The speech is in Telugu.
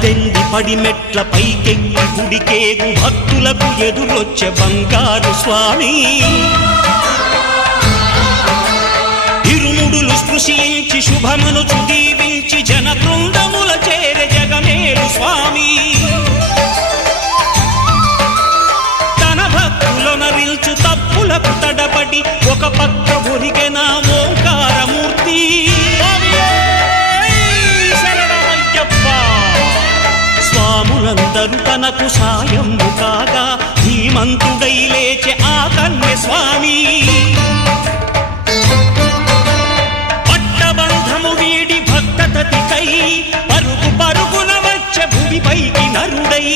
పద్దెంది పడిమెట్ల పైకెక్కి గుడికేగు భక్తులకు ఎదురొచ్చే బంగారు స్వామి ఇరుముడులు స్పృశించి శుభమనుచు దీవించి జన బృందముల చేరే జగమేలు స్వామి తన భక్తులొనరిల్చు తప్పులకు తడబడి ఒక పక్క ఒరిగెన ఓంకారమూర్తి స్వాములందరూ తనకు సాయము కాగా ధీమంతుడై లేచె ఆ కన్య స్వామి పట్టబంధము వీడి భక్తతతికై పరుగు పరుగున వచ్చె భూమిపైకి నరుడై